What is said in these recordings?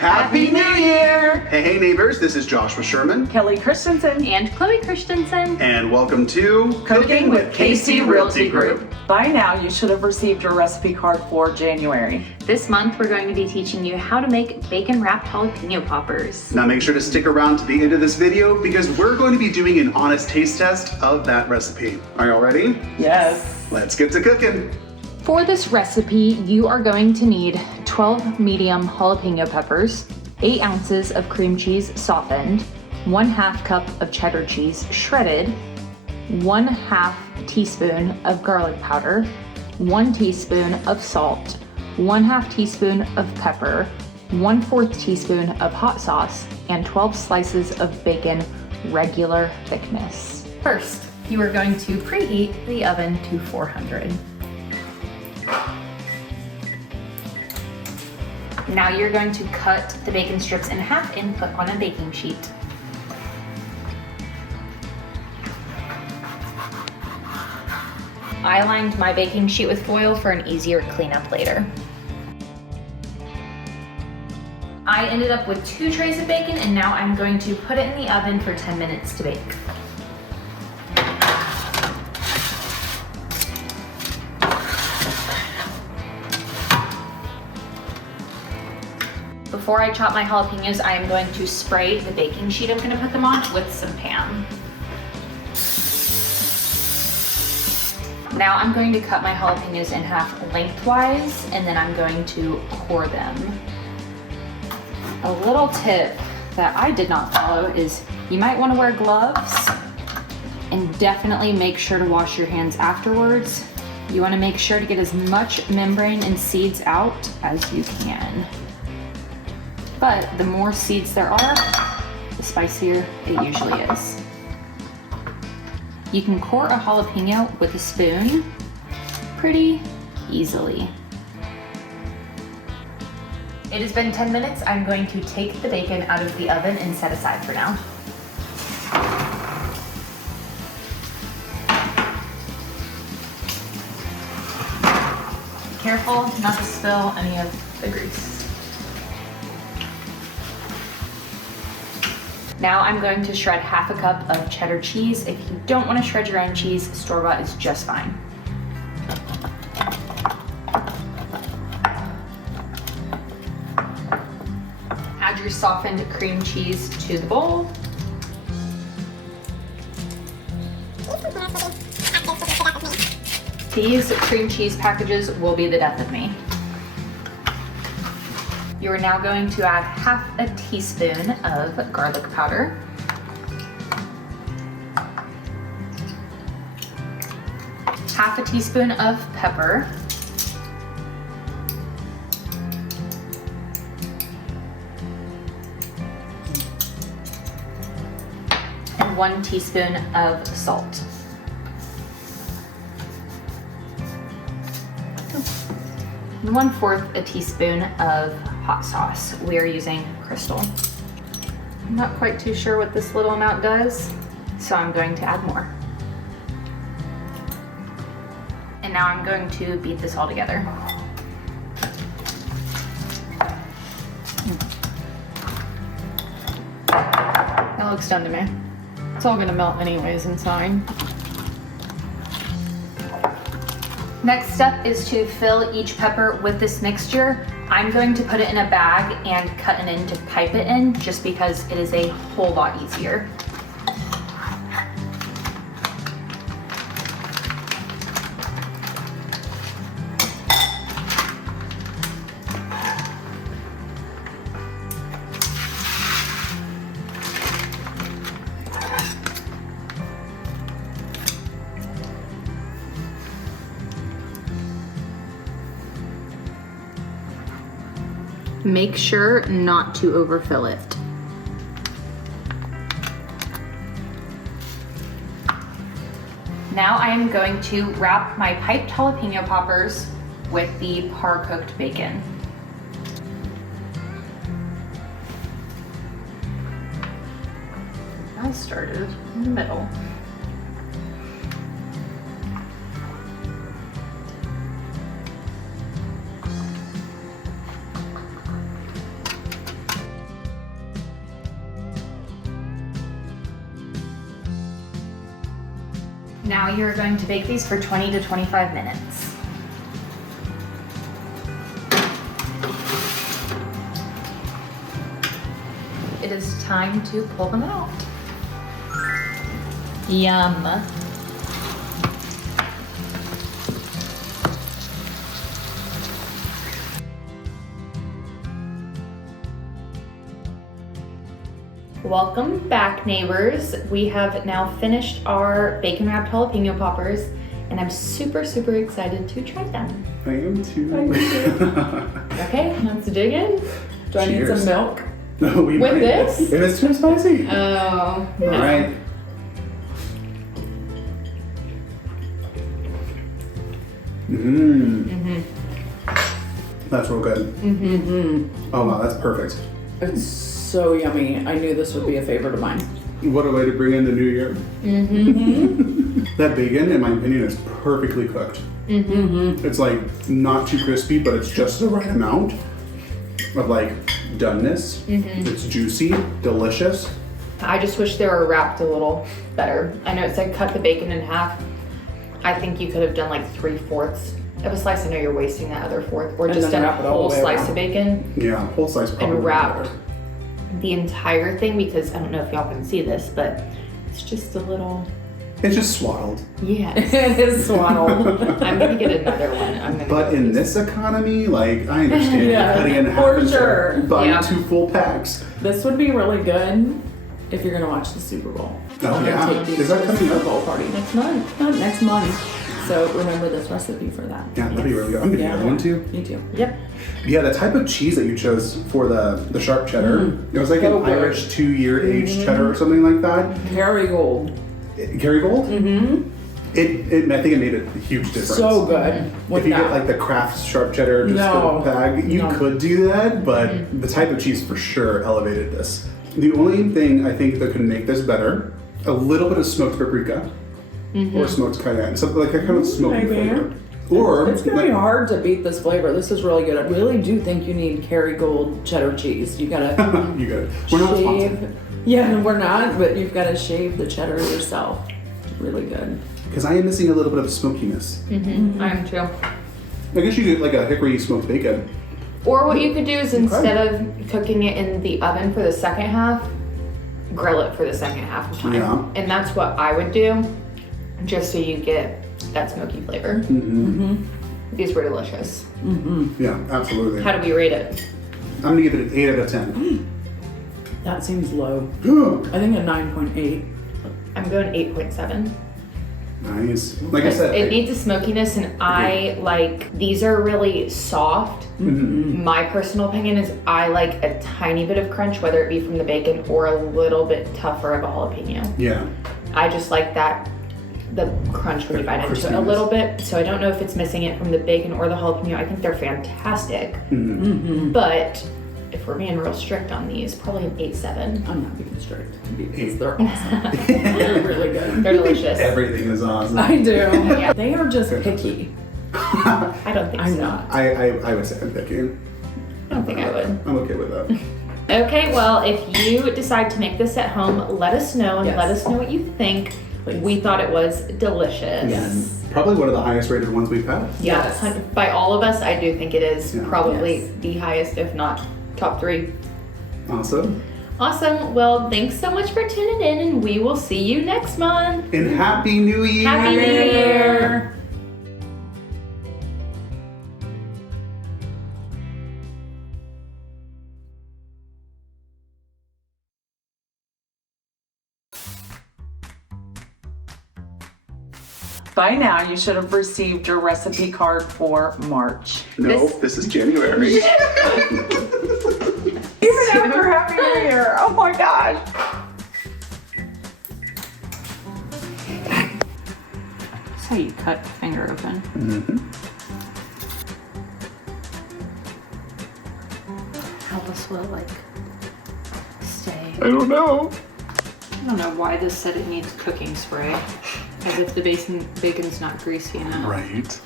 Happy New Year! Hey neighbors, this is Josh with Sherman. Kelly Christenson. And Chloe Christenson. And welcome to Cooking with KC Realty Group. By now, you should have received your recipe card for January. This month, we're going to be teaching you how to make bacon-wrapped jalapeno poppers. Now make sure to stick around to the end of this video because we're going to be doing an honest taste test of that recipe. Are y'all ready? Yes. Let's get to cooking. For this recipe, you are going to need 12 medium jalapeno peppers, 8 ounces of cream cheese softened, 1/2 cup of cheddar cheese shredded, 1/2 teaspoon of garlic powder, 1 teaspoon of salt, 1/2 teaspoon of pepper, 1/4 teaspoon of hot sauce, and 12 slices of bacon, regular thickness. First, you are going to preheat the oven to 400. Now you're going to cut the bacon strips in half and put on a baking sheet. I lined my baking sheet with foil for an easier cleanup later. I ended up with 2 trays of bacon, and now I'm going to put it in the oven for 10 minutes to bake. Before I chop my jalapenos, I am going to spray the baking sheet I'm going to put them on with some Pam. Now I'm going to cut my jalapenos in half lengthwise, and then I'm going to core them. A little tip that I did not follow is you might want to wear gloves, and definitely make sure to wash your hands afterwards. You want to make sure to get as much membrane and seeds out as you can. But the more seeds there are, the spicier it usually is. You can core a jalapeno with a spoon pretty easily. It has been 10 minutes. I'm going to take the bacon out of the oven and set aside for now. Be careful not to spill any of the grease. Now I'm going to shred 1/2 cup of cheddar cheese. If you don't want to shred your own cheese, store-bought is just fine. Add your softened cream cheese to the bowl. These cream cheese packages will be the death of me. You are now going to add 1/2 teaspoon of garlic powder, half a teaspoon of pepper, and 1 teaspoon of salt. And 1/4 teaspoon of hot sauce. We are using Crystal. I'm not quite too sure what this little amount does, so I'm going to add more. And now I'm going to beat this all together. That looks done to me. It's all gonna melt anyways inside. Next step is to fill each pepper with this mixture. I'm going to put it in a bag and cut it in to pipe it in just because it is a whole lot easier. Make sure not to overfill it. Now I am going to wrap my piped jalapeno poppers with the par-cooked bacon. I started in the middle. Now you're going to bake these for 20 to 25 minutes. It is time to pull them out. Yum. Welcome back, neighbors. We have now finished our bacon wrapped jalapeno poppers, and I'm super, super excited to try them. I am too. Okay, let's dig in. Do I need some milk? No, we With might. this? If it's too spicy. Oh, All right. That's real good. Oh wow, that's perfect. It's so yummy. I knew this would be a favorite of mine. What a way to bring in the new year. That bacon, in my opinion, is perfectly cooked. It's like not too crispy, but it's just the right amount of like doneness. It's juicy, delicious. I just wish they were wrapped a little better. I know it said cut the bacon in half. I think you could have done like 3/4 of a slice. I know you're wasting that other fourth. Or And just then done a wrap it all whole the way slice around. of bacon Yeah, whole slice probably. and wrapped the entire thing, because I don't know if y'all can see this, but it's just a little, It's just swaddled. yeah. It is swaddled. I'm gonna get another one. I'm gonna But go in with this economy, like I understand Yeah, cutting it in half for and sure. buying Yeah. 2 full packs. This would be really good if you're gonna watch the Super Bowl. Oh, I'm gonna yeah. take these Is that to the coming Super up? Bowl party next month. Not next month. So remember this recipe for that. Yeah, that'd be really good. I'm gonna do that one too. Me too. Yep. Yeah, the type of cheese that you chose for the sharp cheddar, it was like So an good. Irish 2-year aged cheddar or something like that. Kerrygold. Kerrygold? It I think it made a huge difference. So good. If With you get that. like the Kraft sharp cheddar, just No. the bag, you No. could do that, but the type of cheese for sure elevated this. The only thing I think that could make this better, a little bit of smoked paprika or smoked cayenne, something like that kind of smoky Maybe. flavor. Or It's gonna be hard to beat this flavor. This is really good. I really do think you need Kerrygold cheddar cheese. You gotta you good. We're not shave. sponsored. Yeah, we're not, but you've gotta shave the cheddar yourself. Really good. Because I am missing a little bit of smokiness. I am too. I guess you do like a hickory smoked bacon. Or what you could do is instead of cooking it in the oven for the second half, grill it for the second half of time. Yeah. And that's what I would do, just so you get that smoky flavor. These were delicious. Yeah, absolutely. How do we rate it? I'm gonna give it an 8 out of 10. That seems low. I think a 9.8. I'm going 8.7. Nice. Like I said, It needs a smokiness, and I like, these are really soft. My personal opinion is I like a tiny bit of crunch, whether it be from the bacon or a little bit tougher of a jalapeno. yeah. I just like that, the crunch when you bite into it a crispiness. little bit. So I don't know if it's missing it from the bacon or the jalapeno. I think they're fantastic. But if we're being real strict on these, probably an 8.7. I'm not being strict because they're awesome. They're really good. They're delicious. Everything is awesome. I do. Yeah. They are just picky. I don't think I'm so. not. I would say I'm picky. I don't think I would. I'm okay with that. Okay, well, if you decide to make this at home, let us know and Yes. let us know what you think. Please. We thought it was delicious. Yes. Probably one of the highest rated ones we've had. Yeah, Yes. by all of us, I do think it is Yeah. probably Yes. the highest, if not top 3. Awesome. Awesome. Well, thanks so much for tuning in, and we will see you next month. And Happy New Year! Happy New Year! By now, you should have received your recipe card for March. No, this is January. Even after Happy New Year. Oh my gosh. That's how you cut the finger open. How this will stay. I don't know. I don't know why this said it needs cooking spray. As if the bacon's not greasy enough. Right.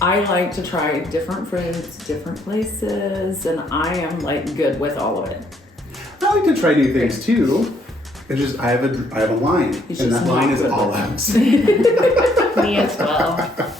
I like to try different foods, different places, and I am like good with all of it. I like to try new things too. It's just I have a line, He's and just that line not is good at olives. Me as well.